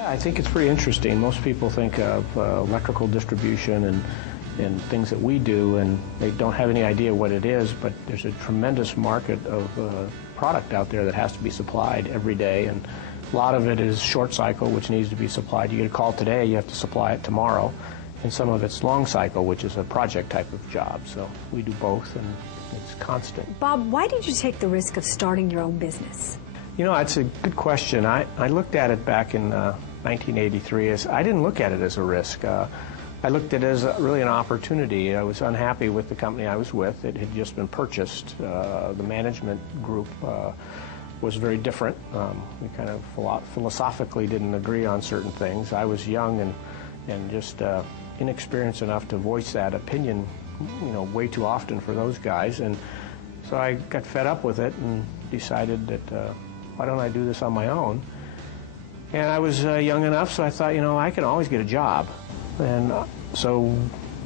I think it's pretty interesting. Most people think of electrical distribution and things that we do, and they don't have any idea what it is, but there's a tremendous market of product out there that has to be supplied every day, and a lot of it is short cycle, which needs to be supplied. You get a call today, you have to supply it tomorrow, and some of it's long cycle, which is a project type of job. So we do both, and it's constant. Bob, why did you take the risk of starting your own business? You know, that's a good question. I looked at it back in 1983 as, I didn't look at it as a risk. I looked at it as really an opportunity. I was unhappy with the company I was with. It had just been purchased. The management group was very different. We kind of philosophically didn't agree on certain things. I was young and just inexperienced enough to voice that opinion, you know, way too often for those guys. And so I got fed up with it and decided that why don't I do this on my own? And I was young enough, so I thought, you know, I can always get a job. And so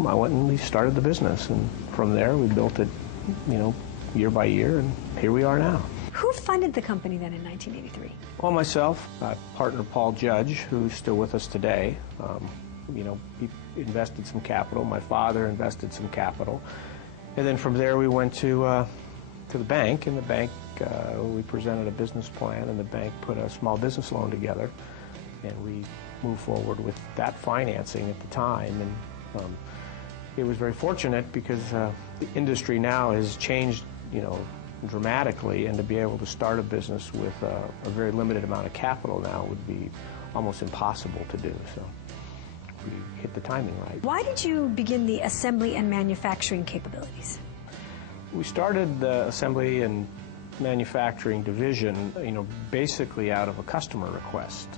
I went and we started the business, and from there we built it, you know, year by year, and here we are now. Who funded the company then in 1983? Well, myself, my partner Paul Judge, who's still with us today. You know, he invested some capital. My father invested some capital, and then from there we went to the bank. And the bank, we presented a business plan, and the bank put a small business loan together, and we moved forward with that financing at the time. And it was very fortunate because the industry now has changed, you know, dramatically, and to be able to start a business with a very limited amount of capital now would be almost impossible to do. So we hit the timing right. Why did you begin the assembly and manufacturing capabilities? We started the assembly and manufacturing division, you know, basically out of a customer request.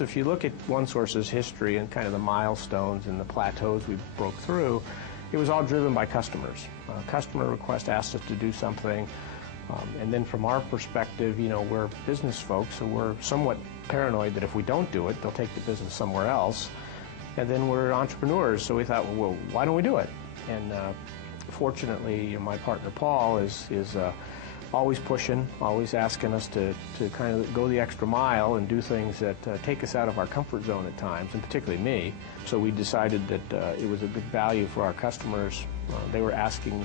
If you look at OneSource's history and kind of the milestones and the plateaus we broke through, it was all driven by customers. Customer request asked us to do something, and then from our perspective, you know, we're business folks, so we're somewhat paranoid that if we don't do it, they'll take the business somewhere else. And then we're entrepreneurs, so we thought, well, why don't we do it? And fortunately, you know, my partner Paul is always pushing, always asking us to kind of go the extra mile and do things that take us out of our comfort zone at times, and particularly me. So we decided that it was a good value for our customers. They were asking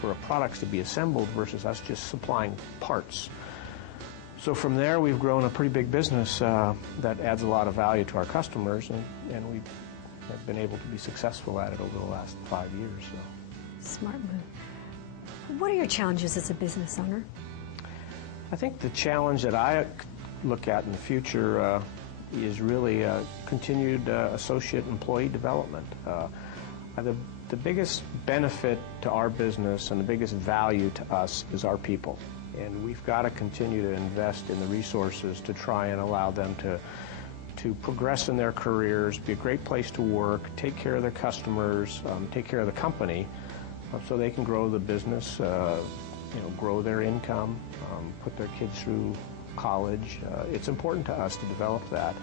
for products to be assembled versus us just supplying parts. So from there, we've grown a pretty big business that adds a lot of value to our customers, and we have been able to be successful at it over the last 5 years. So. Smart move. What are your challenges as a business owner? I think the challenge that I look at in the future is really continued associate employee development. The biggest benefit to our business and the biggest value to us is our people. And we've got to continue to invest in the resources to try and allow them to progress in their careers, be a great place to work, take care of their customers, take care of the company, so they can grow the business, you know, grow their income, put their kids through college. It's important to us to develop that.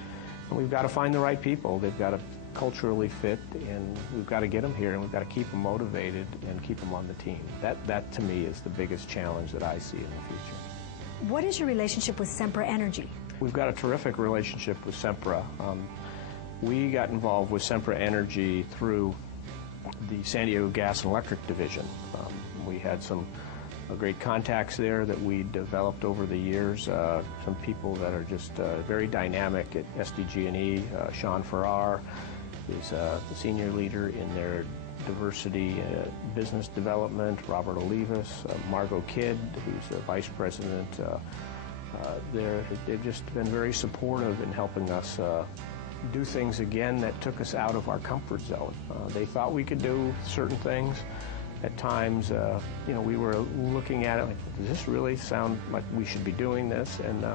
And we've got to find the right people. They've got to culturally fit, and we've got to get them here, and we've got to keep them motivated and keep them on the team. That to me is the biggest challenge that I see in the future. What is your relationship with Sempra Energy? We've got a terrific relationship with Sempra. We got involved with Sempra Energy through the San Diego Gas and Electric Division. We had some great contacts there that we developed over the years. Some people that are just very dynamic at SDG&E. Sean Farrar is the senior leader in their diversity business development. Robert Olivas, Margot Kidd, who's a vice president. They've just been very supportive in helping us do things again that took us out of our comfort zone. They thought we could do certain things. At times, you know, we were looking at it like, does this really sound like we should be doing this? And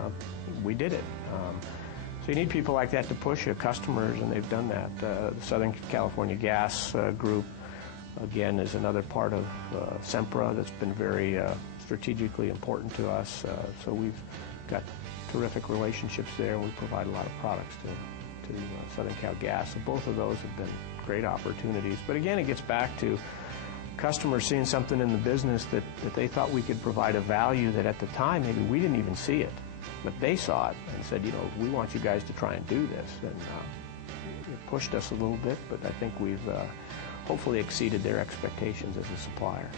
we did it. So you need people like that to push your customers, and they've done that. The Southern California Gas Group, again, is another part of Sempra that's been very strategically important to us. So we've got terrific relationships there, and we provide a lot of products to Southern Cal Gas. So both of those have been great opportunities. But again, it gets back to customers seeing something in the business that they thought we could provide a value that at the time maybe we didn't even see it. But they saw it and said, you know, we want you guys to try and do this. And it pushed us a little bit, but I think we've hopefully exceeded their expectations as a supplier.